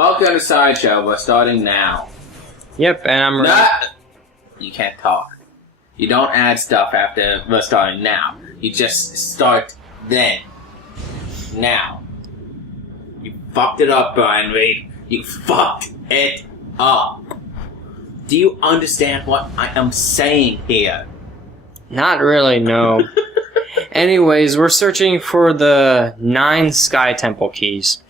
Welcome to Sideshow. We're starting now. Yep, and I'm ready. You can't talk. You don't add stuff after we're starting now. You just start then. Now. You fucked it up, Brian Reed. You fucked it up. Do you understand what I am saying here? Not really, no. Anyways, we're searching for the 9 Sky Temple keys.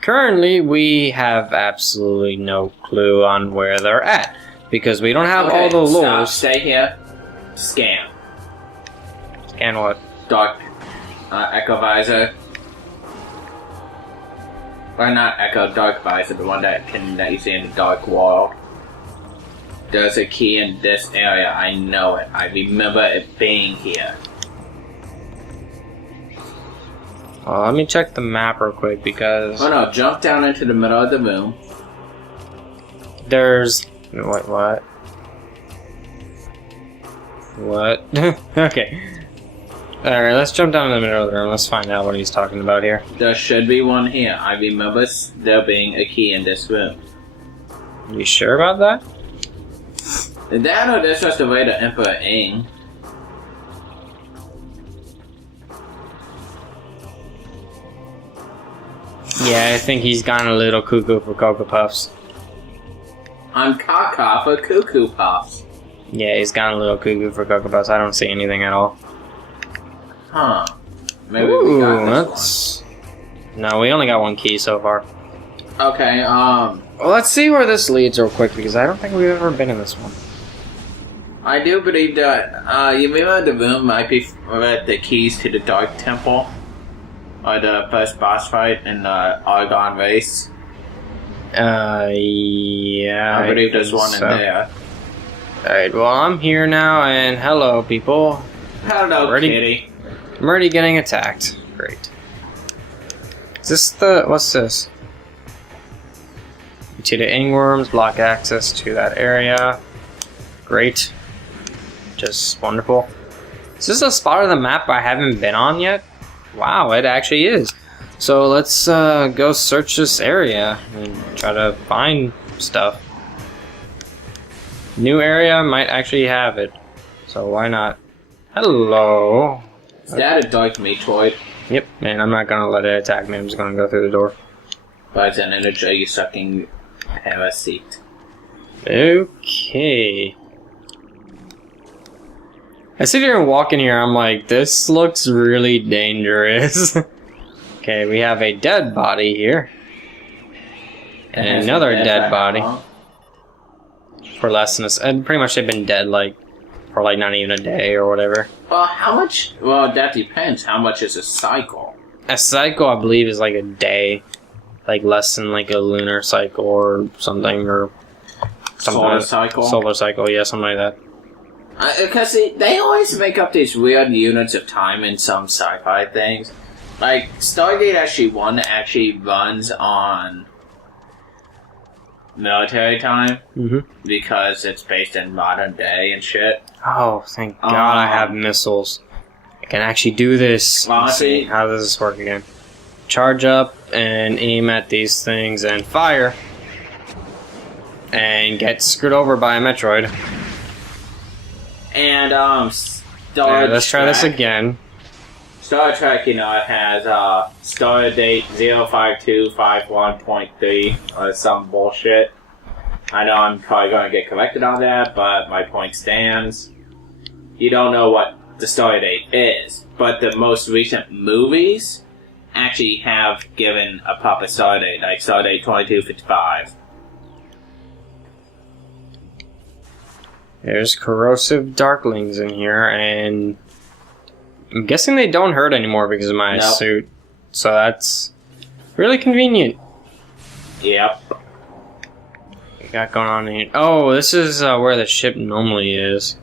Currently, we have absolutely no clue on where they're at, because we don't have all the lures. Stay here. Scan. Scan what? Dark Echo Visor. Or not Echo, Dark Visor, the one that you see in the Dark World. There's a key in this area, I know it. I remember it being here. Let me check the map real quick, because... Oh no, jump down into the middle of the room. There's... Wait, what? What? Okay. Alright, let's jump down in the middle of the room. Let's find out what he's talking about here. There should be one here. I remember there being a key in this room. You sure about that? That or this was the way to Emperor Ing. Yeah, I think he's gone a little cuckoo for Cocoa Puffs. I'm caca for Cuckoo Puffs. Yeah, he's gone a little cuckoo for Cocoa Puffs. I don't see anything at all. Huh. Maybe we got this one. No, we only got one key so far. Okay, Well, let's see where this leads real quick, because I don't think we've ever been in this one. I do believe that, you remember the room might be with the keys to the Dark Temple? Or the first boss fight in the Argon race? Yeah. I believe there's one in there. Alright, well, I'm here now, and hello, people. Hello, kitty. I'm already getting attacked. Great. Is this the... what's this? To the Ingworms, block access to that area. Great. Just wonderful. Is this a spot of the map I haven't been on yet? Wow, it actually is. So let's go search this area and try to find stuff. New area might actually have it, so why not? Hello. Is that a Dark Metroid? Yep, and I'm not gonna let it attack me. I'm just gonna go through the door. But it's an energy sucking parasite. Okay. I sit here and walk in here, I'm like, this looks really dangerous. Okay, we have a dead body here. And another dead body. For less than a... and pretty much they've been dead, like, for like not even a day or whatever. Well, how much... well, that depends. How much is a cycle? A cycle, I believe, is like a day. Like, less than like a lunar cycle or something, or... Solar cycle? Solar cycle, yeah, something like that. Because they always make up these weird units of time in some sci-fi things. Like, Stargate actually 1 actually runs on military time. Mm-hmm. Because it's based in modern day and shit. Oh, thank God I have missiles. I can actually do this. Well, let's see, how does this work again? Charge up and aim at these things and fire. And get screwed over by a Metroid. And, let's try this again. Star Trek, you know, it has, star date 05251.3 or some bullshit. I know I'm probably gonna get corrected on that, but my point stands. You don't know what the star date is, but the most recent movies actually have given a proper star date, like star date 2255. There's corrosive darklings in here, and I'm guessing they don't hurt anymore because of my suit. So that's really convenient. Yep. What we got going on here? Oh, this is where the ship normally is.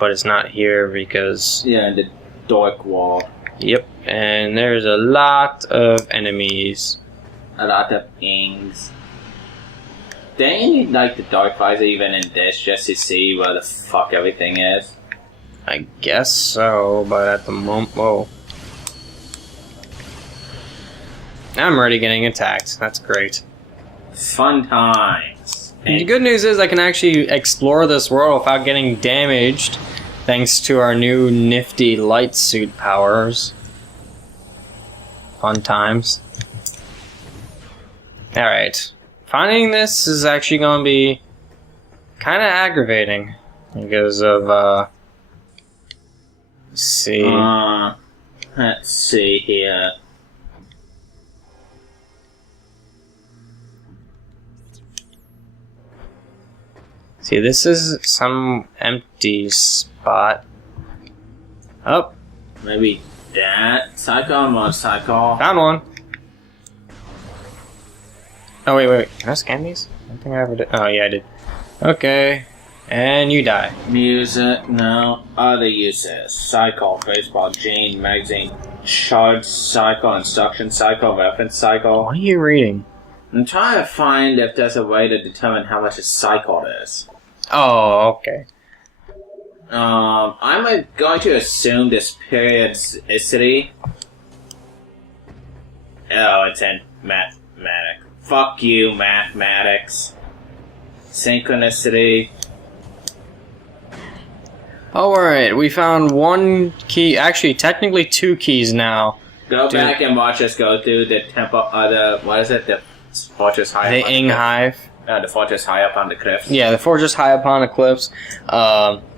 But it's not here because... yeah, in the Dark Wall. Yep, and there's a lot of enemies. A lot of things. They need, like, the Dark Visor even in this just to see where the fuck everything is. I guess so, but at the moment... whoa. I'm already getting attacked. That's great. Fun times. The good news is I can actually explore this world without getting damaged, thanks to our new nifty light suit powers. Fun times. Alright. Finding this is actually going to be kind of aggravating because of, let's see. Let's see here. See, this is some empty spot. Oh. Maybe that. Psycho, motorcycle. Found one. Oh, wait. Can I scan these? I don't think I ever did. Oh, yeah, I did. Okay. And you die. Music, no. Other uses. Cycle, baseball, gene, magazine, charge, cycle, instruction, cycle, reference, cycle. What are you reading? I'm trying to find if there's a way to determine how much a cycle is. Oh, okay. I'm going to assume this periodicity. Oh, it's in mathematics. Fuck you, mathematics. Synchronicity. Oh, alright. We found one key. Actually, technically 2 keys now. Go back and watch us go through the temple. What is it? The fortress high. The Ing Hive. The fortress high up on the cliffs. Yeah, the fortress high up on the cliffs.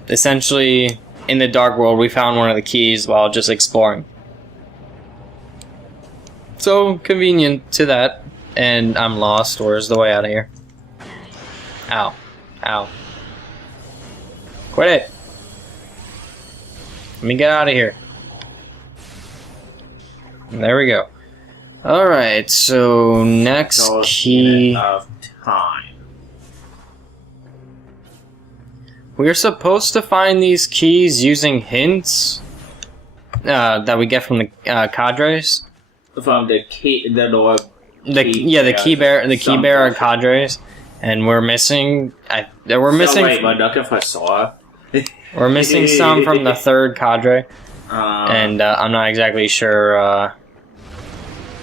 Essentially, in the dark world, we found one of the keys while just exploring. So convenient to that. And I'm lost. Where's the way out of here? Ow. Ow. Quit it. Let me get out of here. There we go. Alright, so next key of time. We're supposed to find these keys using hints that we get from the cadres. From the key, the door. The key bearer cadres, and we're missing. We're missing. Wait, we're looking for Sora. We're missing some from the 3rd cadre, and I'm not exactly sure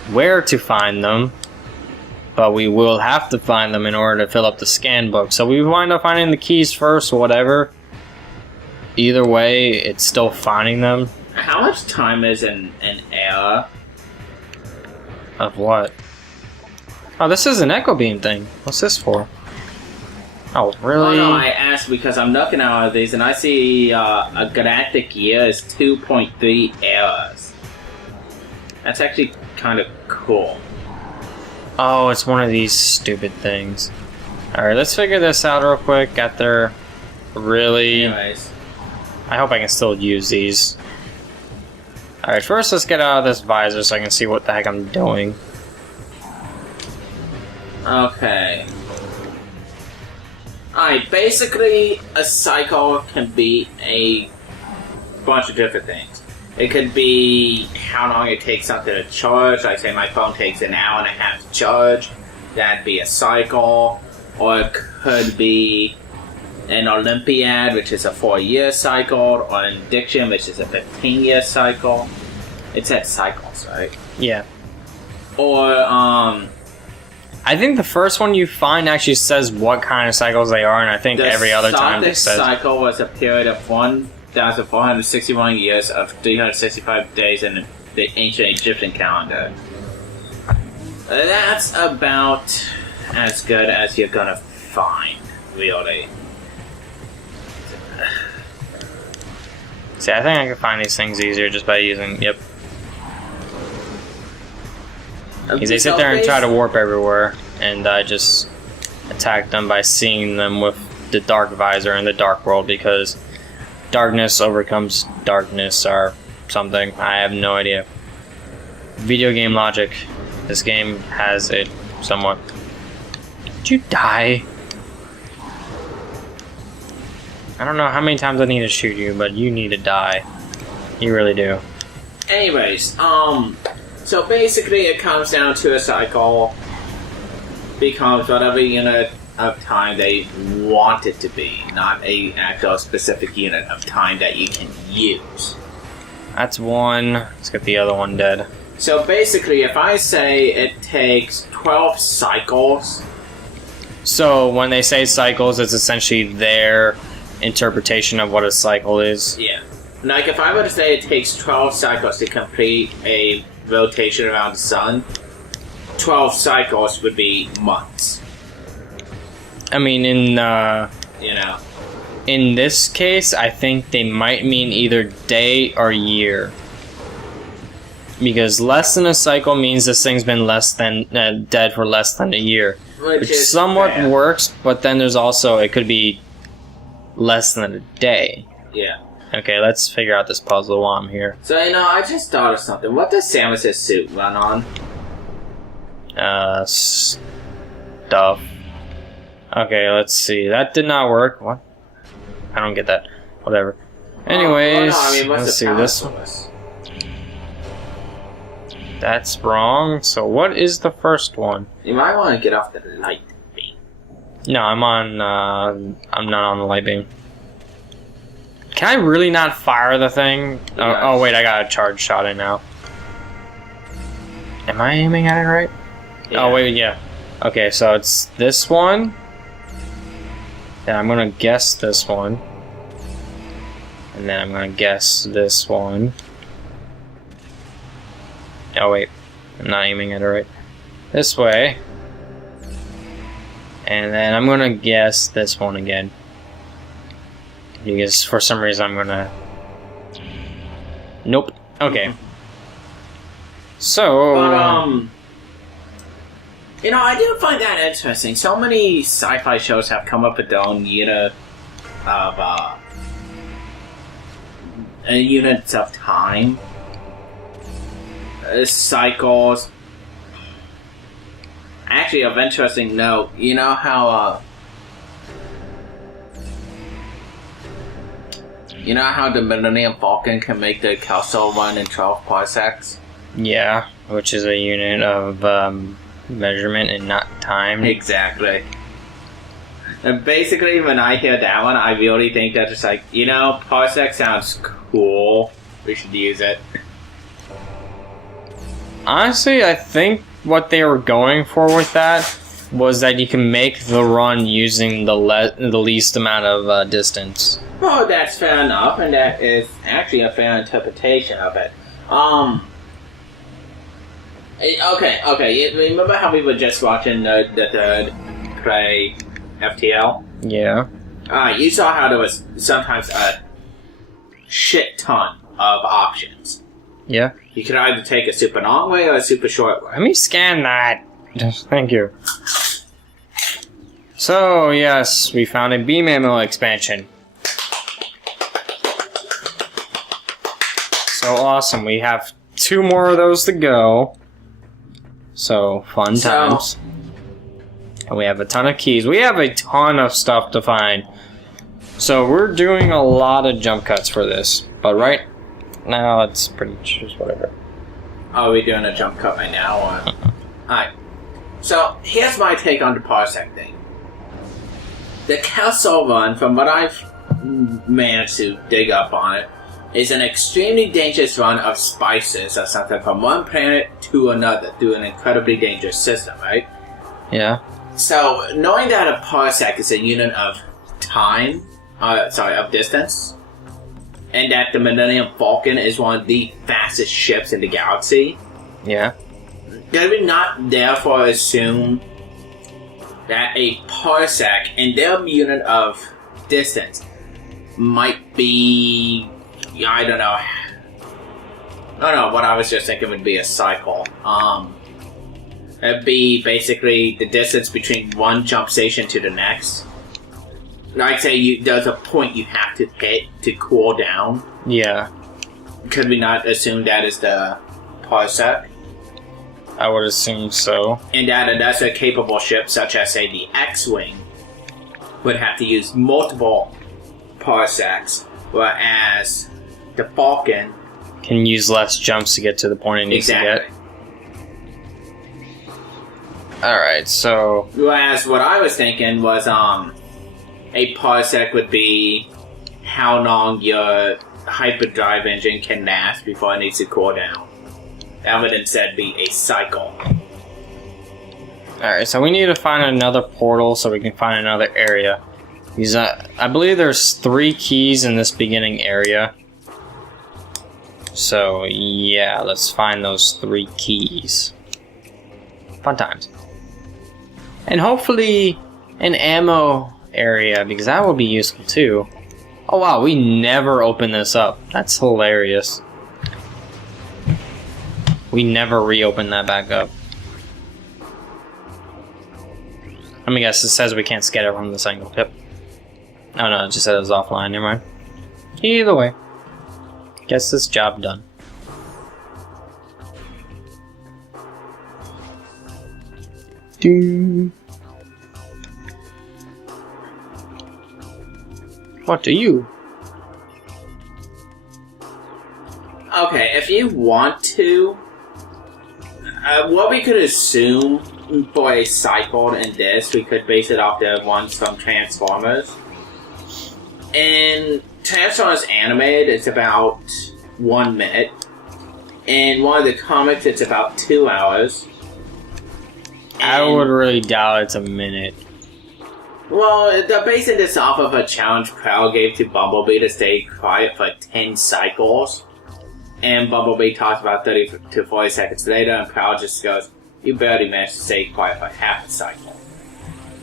where to find them, but we will have to find them in order to fill up the scan book. So we wind up finding the keys first, whatever. Either way, it's still finding them. How much time is an era? Of what? Oh, this is an echo beam thing. What's this for? Oh, really? Oh, no, I asked because I'm looking at all of these and I see a galactic year is 2.3 eras. That's actually kind of cool. Oh, it's one of these stupid things. Alright, let's figure this out real quick. Got there. Really? Anyways. I hope I can still use these. Alright, first let's get out of this visor so I can see what the heck I'm doing. Okay. Alright, basically, a cycle can be a bunch of different things. It could be how long it takes something to charge. Like, say my phone takes an hour and a half to charge. That'd be a cycle. Or it could be an Olympiad, which is a 4-year cycle. Or an addiction, which is a 15-year cycle. It said cycles, right? Yeah. Or, I think the first one you find actually says what kind of cycles they are, and I think every other time it says... The cycle was a period of 1,461 years of 365 days in the ancient Egyptian calendar. That's about as good as you're gonna find, really. See, I think I can find these things easier just by using... Yep. Because they sit there and try to warp everywhere, and I just attack them by seeing them with the dark visor in the dark world, because darkness overcomes darkness or something. I have no idea. Video game logic. This game has it somewhat. Did you die? I don't know how many times I need to shoot you, but you need to die. You really do. Anyways, so basically it comes down to a cycle becomes whatever unit of time they want it to be, not a actual specific unit of time that you can use. That's one. Let's get the other one dead. So basically, if I say it takes 12 cycles... So when they say cycles, it's essentially their interpretation of what a cycle is. Yeah. Like, if I were to say it takes 12 cycles to complete a rotation around the sun, 12 cycles would be months. I mean, in this case, I think they might mean either day or year. Because less than a cycle means this thing's been dead for less than a year. Which somewhat works, but then there's also, it could be less than a day. Yeah. Okay, let's figure out this puzzle while I'm here. So, I just thought of something. What does Samus's suit run on? Stuff. Okay, let's see. That did not work. What? I don't get that. Whatever. Anyways, let's see this one. That's wrong. So what is the first one? You might want to get off the light beam. No, I'm not on the light beam. Can I really not fire the thing? Yeah. Oh wait, I got a charge shot in now. Am I aiming at it right? Yeah. Oh wait, yeah. Okay, so it's this one. Then I'm gonna guess this one. And then I'm gonna guess this one. Oh wait, I'm not aiming at it right. This way. And then I'm gonna guess this one again. Because for some reason I'm gonna... Nope. Okay. So... But, I do find that interesting. So many sci-fi shows have come up with their own unit of, units of time. Cycles. Actually, of interesting note, you know how the Millennium Falcon can make the Kelso run in 12 parsecs? Yeah, which is a unit of measurement and not time. Exactly. And basically, when I hear that one, I really think that it's like, parsec sounds cool. We should use it. Honestly, I think what they were going for with that was that you can make the run using the least amount of distance. Well, that's fair enough, and that is actually a fair interpretation of it. Okay. Remember how we were just watching the third play FTL? Yeah. You saw how there was sometimes a shit ton of options. Yeah. You could either take a super long way or a super short way. Let me scan that. Thank you. So, yes, we found a beam ammo expansion. So awesome. We have 2 more of those to go. So, fun times. And we have a ton of keys. We have a ton of stuff to find. So, we're doing a lot of jump cuts for this. But right now, it's pretty just whatever. Are we doing a jump cut right now? Alright. So, here's my take on the parsec thing. The Kelso run, from what I've managed to dig up on it, is an extremely dangerous run of spices or something from one planet to another through an incredibly dangerous system, right? Yeah. So, knowing that a parsec is a unit of time, of distance, and that the Millennium Falcon is one of the fastest ships in the galaxy, Yeah. did we not therefore assume that a parsec and their unit of distance might be, I don't know. What I was just thinking would be a cycle. It'd be basically the distance between one jump station to the next. Like, say there's a point you have to hit to cool down. Yeah. Could we not assume that is the parsec? I would assume so. And that a lesser capable ship, such as, say, the X-Wing, would have to use multiple parsecs, whereas the Falcon can use less jumps to get to the point it needs to get. Alright, so... Whereas what I was thinking was, a parsec would be how long your hyperdrive engine can last before it needs to cool down. That would instead be a cycle. Alright, so we need to find another portal so we can find another area. Because I believe there's 3 keys in this beginning area. So, yeah, let's find those 3 keys. Fun times. And hopefully an ammo area, because that would be useful too. Oh wow, we never opened this up. That's hilarious. We never reopened that back up. Let me guess, it says we can't scatter from this angle. Yep. Oh no, it just said it was offline, never mind. Either way. Guess this job done. Do. What do you? Okay, if you want to, what we could assume for a cycle in this, we could base it off the ones from Transformers. In Transformers Animated, it's about 1 minute. In one of the comics, it's about 2 hours. I would really doubt it's a minute. Well, they're basing this off of a challenge Prowl gave to Bumblebee to stay quiet for 10 cycles. And Bumblebee talks about 30 to 40 seconds later, and Prowl just goes, "You barely managed to stay quiet for half a cycle."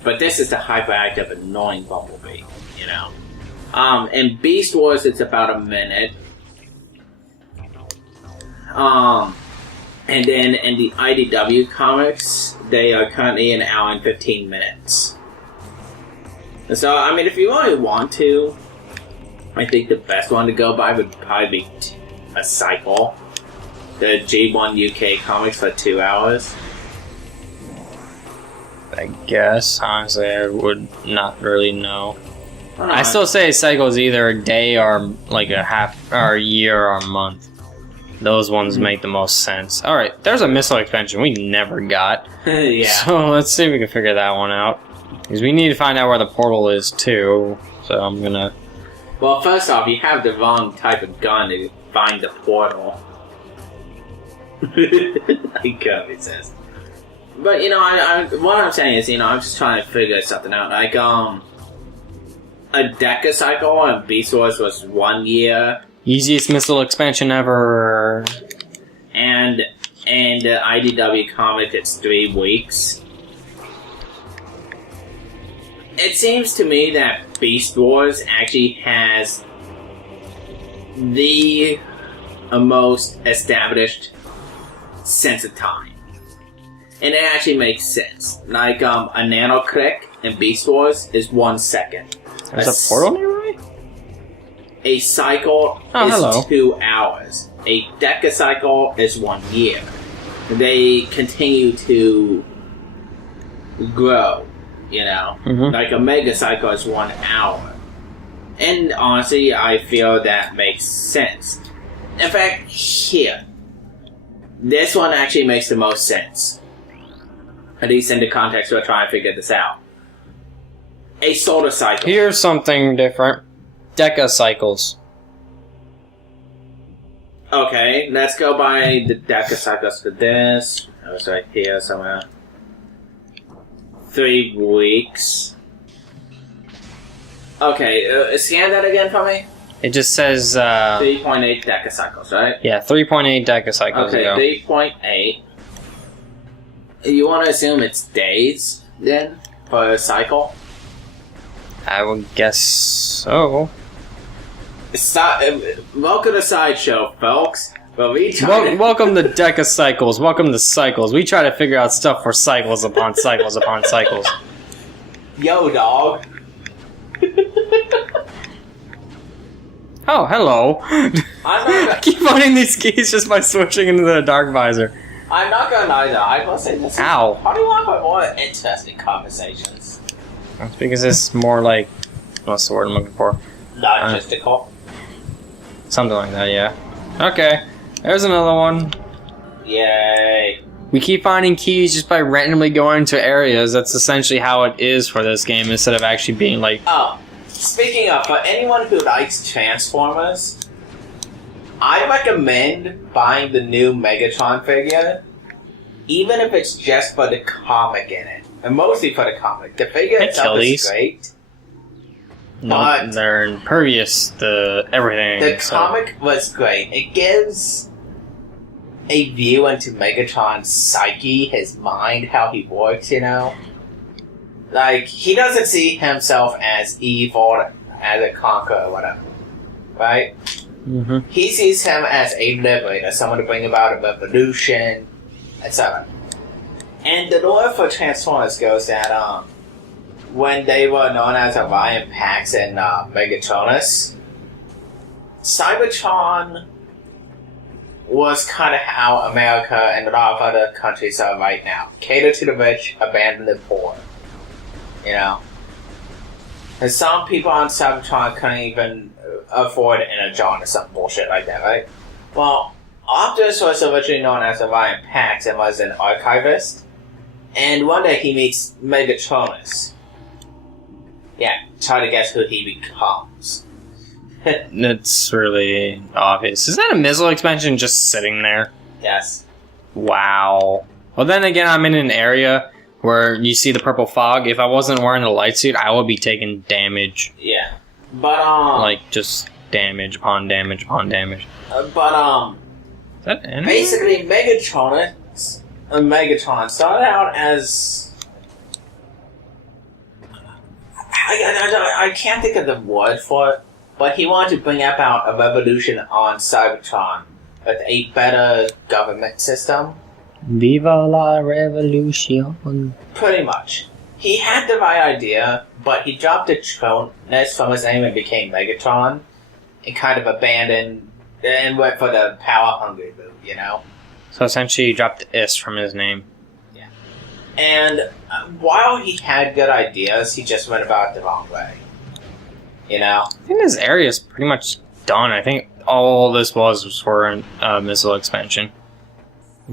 But this is the hyperactive, annoying Bumblebee, you know? In Beast Wars, it's about a minute. And then in the IDW comics, they are currently an hour and 15 minutes. So, I mean, if you really want to, I think the best one to go by would probably be a cycle. The G1 UK comics for 2 hours. I guess, honestly, I would not really know. I still say cycle is either a day or like a half, or a year or a month. Those ones make the most sense. Alright, there's a missile expansion we never got. Yeah. So let's see if we can figure that one out. Because we need to find out where the portal is too. So I'm gonna... Well, first off, you have the wrong type of gun to find the portal. Like Kirby says. But, you know, what I'm saying is, you know, I'm just trying to figure something out. Like, a Deca cycle on Beast Wars was 1 year. Easiest missile expansion ever. And the IDW comic, it's 3 weeks. It seems to me that Beast Wars actually has the most established sense of time. And it actually makes sense. Like, a nano click in Beast Wars is 1 second. There's a portal nearby? A cycle is 2 hours. A Deca cycle is 1 year. They continue to grow, you know. Mm-hmm. Like a mega cycle is 1 hour. And honestly, I feel that makes sense. In fact, here. This one actually makes the most sense. At least in the context we're trying to figure this out. A solar cycle. Here's something different. Deca cycles. Okay, let's go by the Deca cycles for this. That was right here somewhere. 3 weeks. Okay, scan that again for me. It just says 3.8 Deca cycles, right? Yeah, 3.8 Deca cycles Okay, ago. 3.8. You want to assume it's days then for a cycle? I would guess so. Welcome to Sideshow, folks. Well, we try Welcome to Deca cycles. Welcome to cycles. We try to figure out stuff for cycles upon cycles upon cycles. Yo, dog. Oh, hello. I keep finding these keys just by switching into the dark visor. I'm not gonna lie though, I will say this. Ow. How do you want for more interesting conversations? That's because it's more like, what's the word I'm looking for? Logistical. Something like that, yeah. Okay, there's another one. Yay. We keep finding keys just by randomly going to areas. That's essentially how it is for this game, instead of actually being like... Oh, speaking of, for anyone who likes Transformers, I recommend buying the new Megatron figure, even if it's just for the comic in it. And mostly for the comic. The figure itself is great. No, they're impervious to everything. The comic was great. It gives a view into Megatron's psyche, his mind, how he works, you know? Like, he doesn't see himself as evil, as a conqueror or whatever. Right? Mm-hmm. He sees him as a liberator, someone to bring about a revolution, etc. And the lore for Transformers goes that, when they were known as Orion Pax and Megatronus, Cybertron was kind of how America and a lot of other countries are right now. Cater to the rich, abandon the poor. You know? And some people on Cybertron couldn't even afford Energon or some bullshit like that, right? Well, Optimus was originally known as Orion Pax and was an archivist. And one day he meets Megatronus. Yeah, try to guess who he becomes. It's really obvious. Is that a missile expansion just sitting there? Yes. Wow. Well, then again, I'm in an area where you see the purple fog. If I wasn't wearing a light suit, I would be taking damage. Yeah. But, like, just damage upon damage upon damage. Is that enemy? Basically, Megatron started out as... I can't think of the word for it, but he wanted to bring about a revolution on Cybertron with a better government system. Viva la revolution. Pretty much. He had the right idea, but he dropped the Tronus from his name and became Megatron, and kind of abandoned and went for the power-hungry route, you know? So essentially he dropped the S from his name. Yeah. And while he had good ideas, he just went about it the wrong way. You know? I think this area is pretty much done. I think all this was for a missile expansion.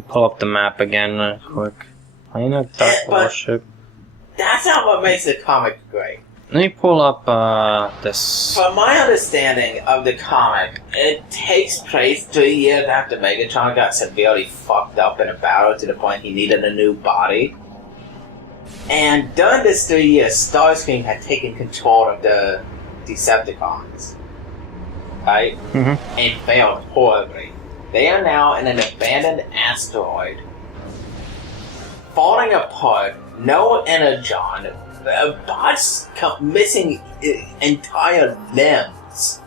Pull up the map again real quick. Plane of Dark Warship. That's not what makes the comic great. Let me pull up this. From my understanding of the comic, it takes place 3 years after Megatron got severely fucked up in a battle to the point he needed a new body. And during this 3 years, Starscream had taken control of the Decepticons. Right? Mm-hmm. And failed horribly. They are now in an abandoned asteroid, falling apart, no energon, bots missing entire limbs.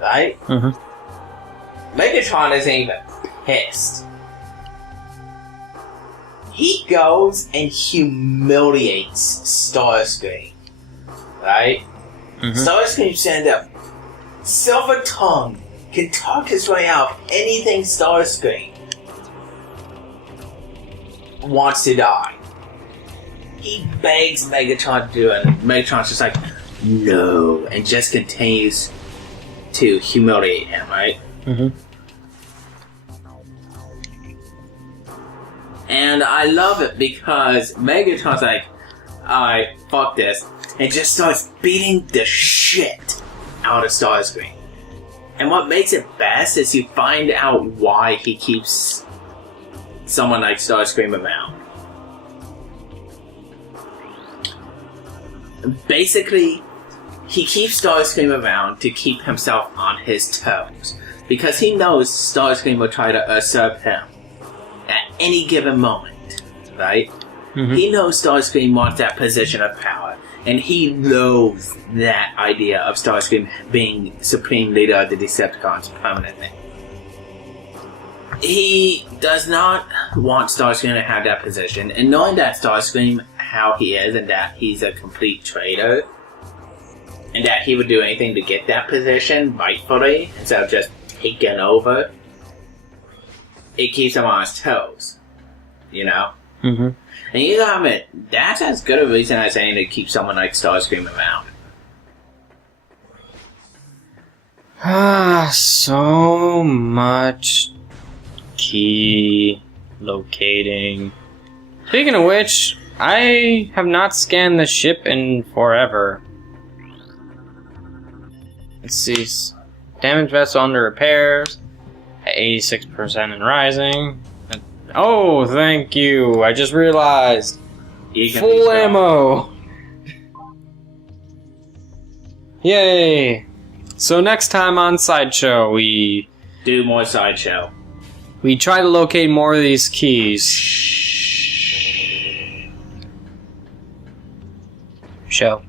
Right? Mm-hmm. Megatron isn't even pissed. He goes and humiliates Starscream. Right? Mm-hmm. Starscream said that Silver Tongue can talk his way out of anything Starscream wants to die. He begs Megatron to do it, and Megatron's just like, no, and just continues to humiliate him, right? Mm-hmm. And I love it because Megatron's like, alright, fuck this, and just starts beating the shit out of Starscream. And what makes it best is you find out why he keeps someone like Starscream around. Basically, he keeps Starscream around to keep himself on his toes. Because he knows Starscream will try to usurp him at any given moment, right? Mm-hmm. He knows Starscream wants that position of power. And he loathes that idea of Starscream being supreme leader of the Decepticons permanently. He does not want Starscream to have that position, and knowing that Starscream, how he is, and that he's a complete traitor, and that he would do anything to get that position rightfully, instead of just taking over, it keeps him on his toes. You know? Mm-hmm. And you gotta admit, that's as good a reason as any to keep someone like Starscream around. So much key locating. Speaking of which, I have not scanned the ship in forever. Let's see. Damaged vessel under repairs. At 86% and rising. Oh, thank you. I just realized. Full ammo. Yay. So next time on Sideshow, we do more Sideshow. We try to locate more of these keys. Show.